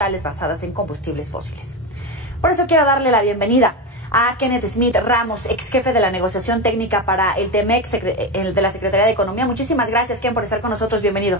basadas en combustibles fósiles. Por eso quiero darle la bienvenida a Kenneth Smith Ramos, ex jefe de la negociación técnica para el TEMEC, de la Secretaría de Economía. Muchísimas gracias, Ken, por estar con nosotros. Bienvenido.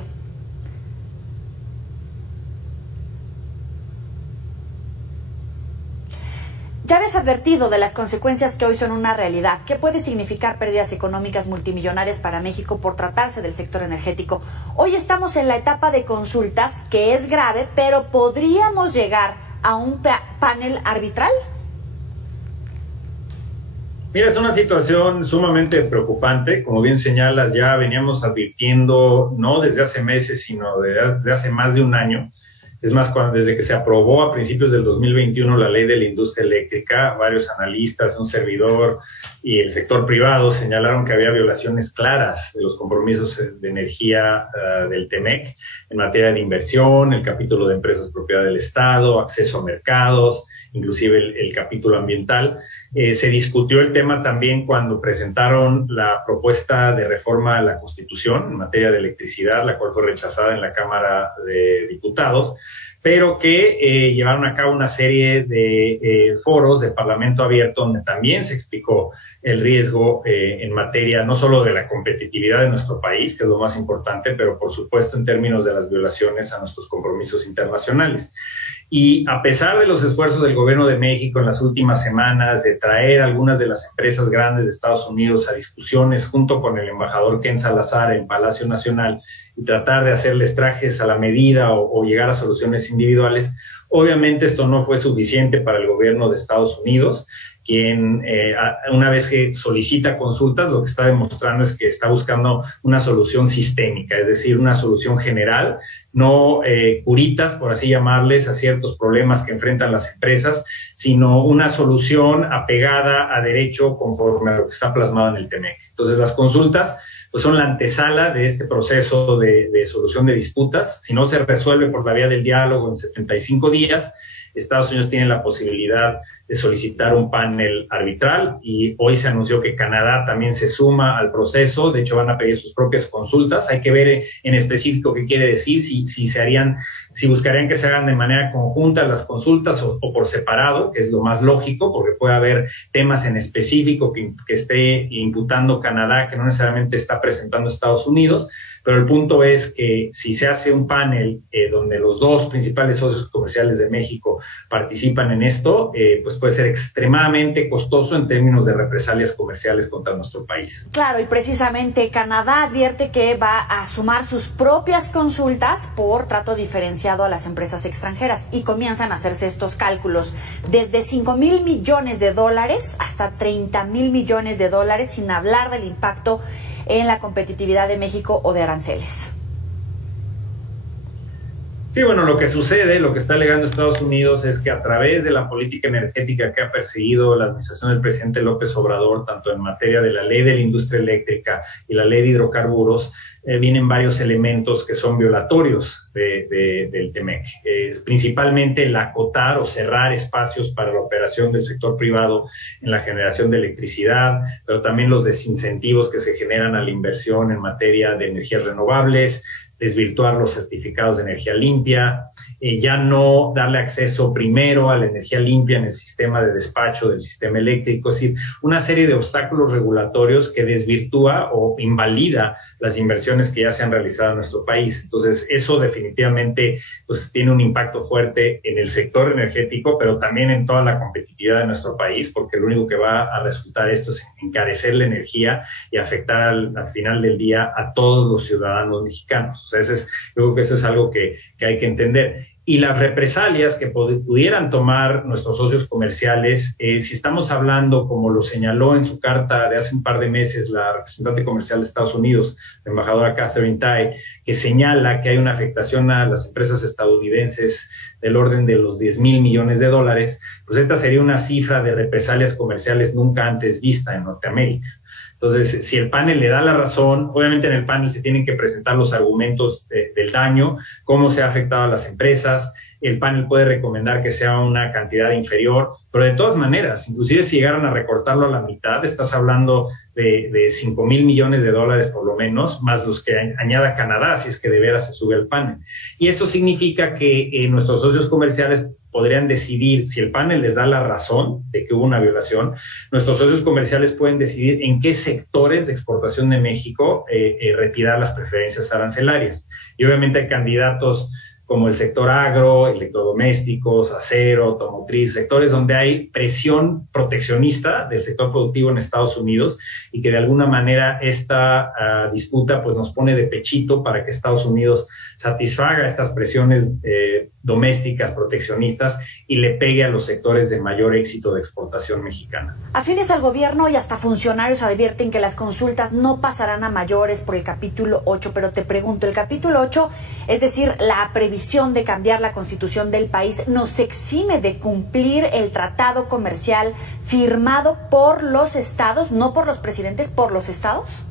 Ya habías advertido de las consecuencias que hoy son una realidad. ¿Qué puede significar pérdidas económicas multimillonarias para México por tratarse del sector energético? Hoy estamos en la etapa de consultas, que es grave, pero ¿podríamos llegar a un panel arbitral? Mira, es una situación sumamente preocupante. Como bien señalas, ya veníamos advirtiendo, no desde hace meses, sino desde hace más de un año. Es más, desde que se aprobó a principios del 2021 la ley de la industria eléctrica, varios analistas, un servidor y el sector privado señalaron que había violaciones claras de los compromisos de energía del TEMEC en materia de inversión, el capítulo de empresas propiedad del Estado, acceso a mercados, inclusive el capítulo ambiental. Se discutió el tema también cuando presentaron la propuesta de reforma a la Constitución en materia de electricidad, la cual fue rechazada en la Cámara de Diputados, pero que llevaron a cabo una serie de foros de Parlamento abierto donde también se explicó el riesgo en materia no solo de la competitividad de nuestro país, que es lo más importante, pero por supuesto en términos de las violaciones a nuestros compromisos internacionales. Y a pesar de los esfuerzos del gobierno de México en las últimas semanas de traer algunas de las empresas grandes de Estados Unidos a discusiones junto con el embajador Ken Salazar en Palacio Nacional y tratar de hacerles trajes a la medida o llegar a soluciones individuales, obviamente esto no fue suficiente para el gobierno de Estados Unidos, quien una vez que solicita consultas, lo que está demostrando es que está buscando una solución sistémica, es decir, una solución general, no curitas, por así llamarles, a ciertos problemas que enfrentan las empresas, sino una solución apegada a derecho conforme a lo que está plasmado en el TEMEC. Entonces, las consultas pues son la antesala de este proceso de solución de disputas. Si no se resuelve por la vía del diálogo en 75 días, Estados Unidos tiene la posibilidad de solicitar un panel arbitral y hoy se anunció que Canadá también se suma al proceso. De hecho, van a pedir sus propias consultas. Hay que ver en específico qué quiere decir, si buscarían que se hagan de manera conjunta las consultas o por separado, que es lo más lógico, porque puede haber temas en específico que esté imputando Canadá que no necesariamente está presentando Estados Unidos. Pero el punto es que si se hace un panel donde los dos principales socios comerciales de México participan en esto, pues puede ser extremadamente costoso en términos de represalias comerciales contra nuestro país. Claro, y precisamente Canadá advierte que va a sumar sus propias consultas por trato diferenciado a las empresas extranjeras y comienzan a hacerse estos cálculos desde $5,000 millones hasta $30,000 millones, sin hablar del impacto en la competitividad de México o de aranceles. Sí, bueno, lo que sucede, lo que está alegando Estados Unidos es que a través de la política energética que ha perseguido la administración del presidente López Obrador, tanto en materia de la ley de la industria eléctrica y la ley de hidrocarburos, vienen varios elementos que son violatorios del TEMEC. Principalmente el acotar o cerrar espacios para la operación del sector privado en la generación de electricidad, pero también los desincentivos que se generan a la inversión en materia de energías renovables, desvirtuar los certificados de energía limpia, ya no darle acceso primero a la energía limpia en el sistema de despacho del sistema eléctrico, es decir, una serie de obstáculos regulatorios que desvirtúa o invalida las inversiones que ya se han realizado en nuestro país. Entonces, eso definitivamente pues, tiene un impacto fuerte en el sector energético, pero también en toda la competitividad de nuestro país, porque lo único que va a resultar esto es encarecer la energía y afectar al final del día a todos los ciudadanos mexicanos. O sea, yo creo que eso es algo que hay que entender. Y las represalias que pudieran tomar nuestros socios comerciales, si estamos hablando, como lo señaló en su carta de hace un par de meses la representante comercial de Estados Unidos, la embajadora Katherine Tai, que señala que hay una afectación a las empresas estadounidenses del orden de los $10,000 millones, pues esta sería una cifra de represalias comerciales nunca antes vista en Norteamérica. Entonces, si el panel le da la razón, obviamente en el panel se tienen que presentar los argumentos del daño, cómo se ha afectado a las empresas. El panel puede recomendar que sea una cantidad inferior, pero de todas maneras, inclusive si llegaran a recortarlo a la mitad, estás hablando de 5,000 millones de dólares por lo menos, más los que añada Canadá, si es que de veras se sube al panel. Y eso significa que nuestros socios comerciales podrían decidir, si el panel les da la razón de que hubo una violación, nuestros socios comerciales pueden decidir en qué sectores de exportación de México retirar las preferencias arancelarias. Y obviamente hay candidatos como el sector agro, electrodomésticos, acero, automotriz, sectores donde hay presión proteccionista del sector productivo en Estados Unidos y que de alguna manera esta disputa pues nos pone de pechito para que Estados Unidos satisfaga estas presiones domésticas, proteccionistas y le pegue a los sectores de mayor éxito de exportación mexicana. Afines al gobierno y hasta funcionarios advierten que las consultas no pasarán a mayores por el capítulo 8, pero te pregunto, el capítulo 8, es decir, la previsión de cambiar la constitución del país, ¿nos exime de cumplir el tratado comercial firmado por los estados, no por los presidentes, por los estados?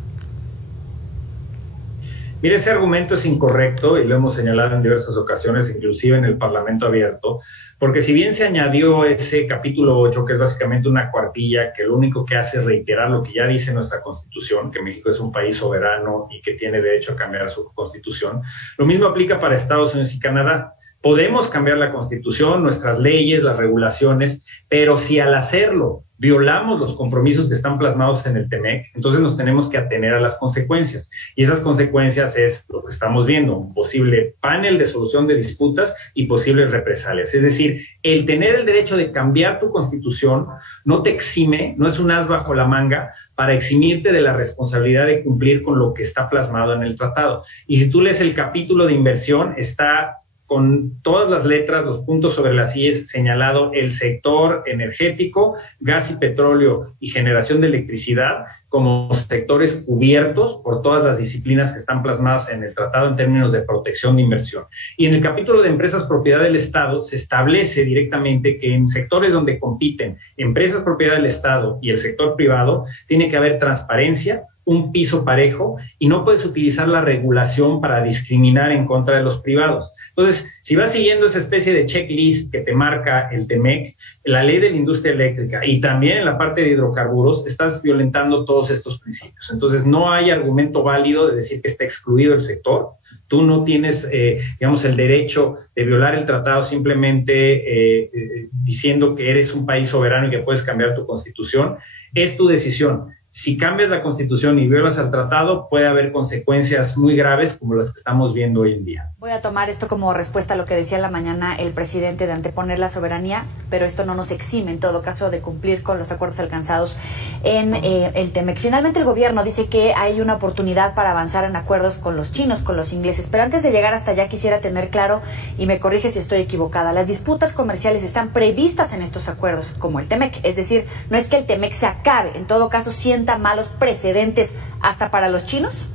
Mire, ese argumento es incorrecto y lo hemos señalado en diversas ocasiones, inclusive en el Parlamento Abierto, porque si bien se añadió ese capítulo 8, que es básicamente una cuartilla que lo único que hace es reiterar lo que ya dice nuestra Constitución, que México es un país soberano y que tiene derecho a cambiar su Constitución, lo mismo aplica para Estados Unidos y Canadá. Podemos cambiar la Constitución, nuestras leyes, las regulaciones, pero si al hacerlo violamos los compromisos que están plasmados en el TEMEC, entonces nos tenemos que atener a las consecuencias. Y esas consecuencias es lo que estamos viendo, un posible panel de solución de disputas y posibles represalias. Es decir, el tener el derecho de cambiar tu Constitución no te exime, no es un as bajo la manga para eximirte de la responsabilidad de cumplir con lo que está plasmado en el tratado. Y si tú lees el capítulo de inversión, está con todas las letras, los puntos sobre las IES señalado el sector energético, gas y petróleo y generación de electricidad como sectores cubiertos por todas las disciplinas que están plasmadas en el tratado en términos de protección de inversión. Y en el capítulo de empresas propiedad del Estado se establece directamente que en sectores donde compiten empresas propiedad del Estado y el sector privado tiene que haber transparencia, un piso parejo y no puedes utilizar la regulación para discriminar en contra de los privados. Entonces, si vas siguiendo esa especie de checklist que te marca el TEMEC, la ley de la industria eléctrica y también en la parte de hidrocarburos, estás violentando todos estos principios. Entonces, no hay argumento válido de decir que está excluido el sector. Tú no tienes, digamos, el derecho de violar el tratado simplemente diciendo que eres un país soberano y que puedes cambiar tu constitución. Es tu decisión. Si cambias la Constitución y violas al tratado, puede haber consecuencias muy graves como las que estamos viendo hoy en día. Voy a tomar esto como respuesta a lo que decía en la mañana el presidente de anteponer la soberanía, pero esto no nos exime, en todo caso, de cumplir con los acuerdos alcanzados en el TEMEC. Finalmente, el gobierno dice que hay una oportunidad para avanzar en acuerdos con los chinos, con los ingleses, pero antes de llegar hasta allá quisiera tener claro, y me corrige si estoy equivocada, las disputas comerciales están previstas en estos acuerdos, como el TEMEC, es decir, no es que el TEMEC se acabe, en todo caso, sienta malos precedentes hasta para los chinos.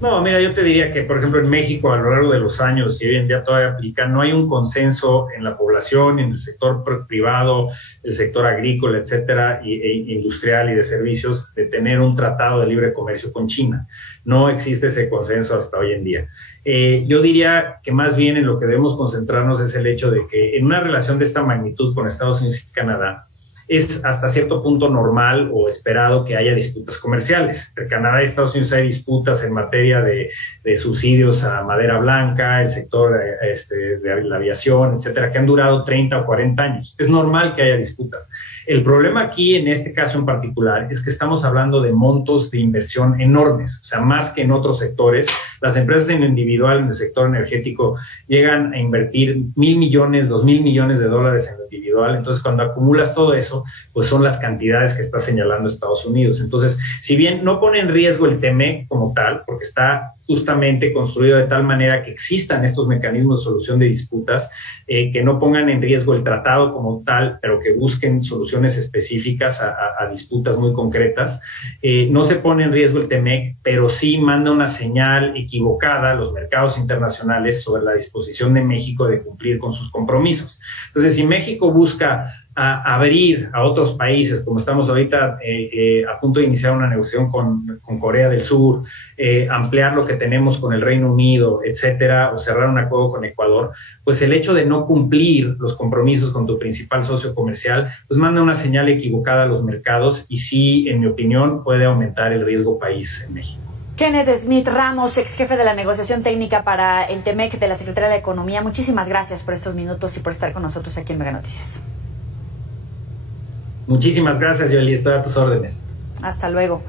No, mira, yo te diría que, por ejemplo, en México, a lo largo de los años, y hoy en día todavía aplica, no hay un consenso en la población, en el sector privado, el sector agrícola, etcétera, e industrial y de servicios, de tener un tratado de libre comercio con China. No existe ese consenso hasta hoy en día. Yo diría que más bien en lo que debemos concentrarnos es el hecho de que en una relación de esta magnitud con Estados Unidos y Canadá, es hasta cierto punto normal o esperado que haya disputas comerciales. Entre Canadá y Estados Unidos hay disputas en materia de subsidios a madera blanca, el sector de la aviación, etcétera, que han durado 30 o 40 años. Es normal que haya disputas. El problema aquí, en este caso en particular, es que estamos hablando de montos de inversión enormes, o sea, más que en otros sectores. Las empresas en lo individual, en el sector energético, llegan a invertir 1,000 millones, 2,000 millones de dólares en lo individual. Entonces, cuando acumulas todo eso, pues son las cantidades que está señalando Estados Unidos. Entonces, si bien no pone en riesgo el TEMEC como tal, porque está justamente construido de tal manera que existan estos mecanismos de solución de disputas, que no pongan en riesgo el tratado como tal, pero que busquen soluciones específicas a disputas muy concretas. No se pone en riesgo el TEMEC, pero sí manda una señal equivocada a los mercados internacionales sobre la disposición de México de cumplir con sus compromisos. Entonces, si México busca abrir a otros países, como estamos ahorita a punto de iniciar una negociación con Corea del Sur, ampliar lo que tenemos con el Reino Unido, etcétera, o cerrar un acuerdo con Ecuador, pues el hecho de no cumplir los compromisos con tu principal socio comercial, pues manda una señal equivocada a los mercados y sí, en mi opinión, puede aumentar el riesgo país en México. Kenneth Smith Ramos, ex jefe de la negociación técnica para el TEMEC de la Secretaría de Economía, muchísimas gracias por estos minutos y por estar con nosotros aquí en Mega Noticias. Muchísimas gracias, Yoli. Estoy a tus órdenes. Hasta luego.